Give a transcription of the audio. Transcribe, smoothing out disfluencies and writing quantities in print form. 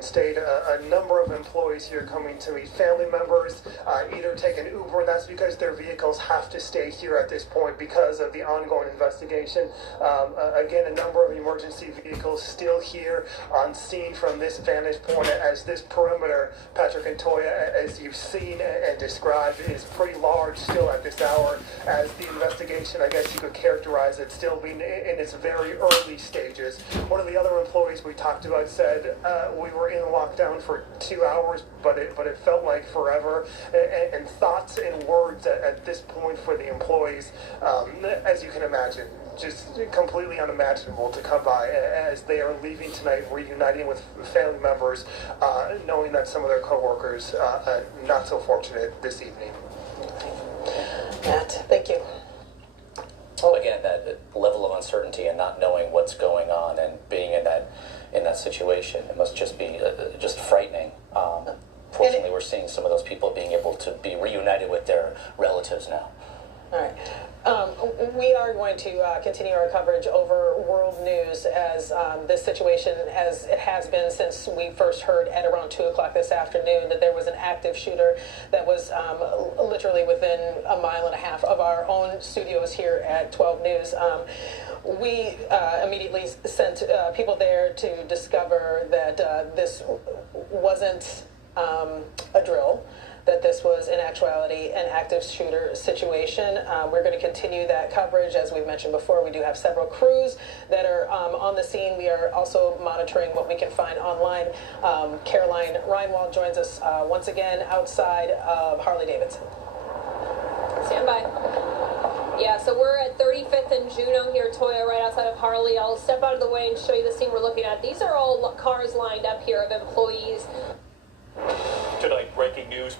State, a number of employees here coming to meet family members, either take an Uber, and that's because their vehicles have to stay here at this point because of the ongoing investigation. Again, a number of emergency vehicles still here on scene from this vantage point, as this perimeter, Patrick and Toya, as you've seen and described, is pretty large still at this hour, as the investigation, I guess you could characterize it, still being in its very early stages. One of the other employees we talked about said, we were in lockdown for 2 hours, but it felt like forever, and thoughts and words at this point for the employees, as you can imagine, just completely unimaginable to come by as they are leaving tonight, reuniting with family members, knowing that some of their coworkers not so fortunate this evening. Matt, thank you. Well, again, that level of uncertainty and not knowing what's going on and being in that situation, it must just be just frightening. Fortunately, we're seeing some of those people being able to be reunited with their relatives now. All right. We are going to continue our coverage over world news as this situation, as it has been since we first heard at around 2 o'clock this afternoon that there was an active shooter that was literally within a mile and a half of our own studios here at 12 News. We immediately sent people there to discover that this wasn't a drill, that this was in actuality an active shooter situation. We're going to continue that coverage. As we've mentioned before, we do have several crews that are on the scene. We are also monitoring what we can find online. Caroline Reinwald joins us once again outside of Harley-Davidson. Stand by. Yeah, so we're at 35th and Juno here, Toya, right outside of Harley. I'll step out of the way and show you the scene we're looking at. These are all cars lined up here of employees. Tonight, breaking news.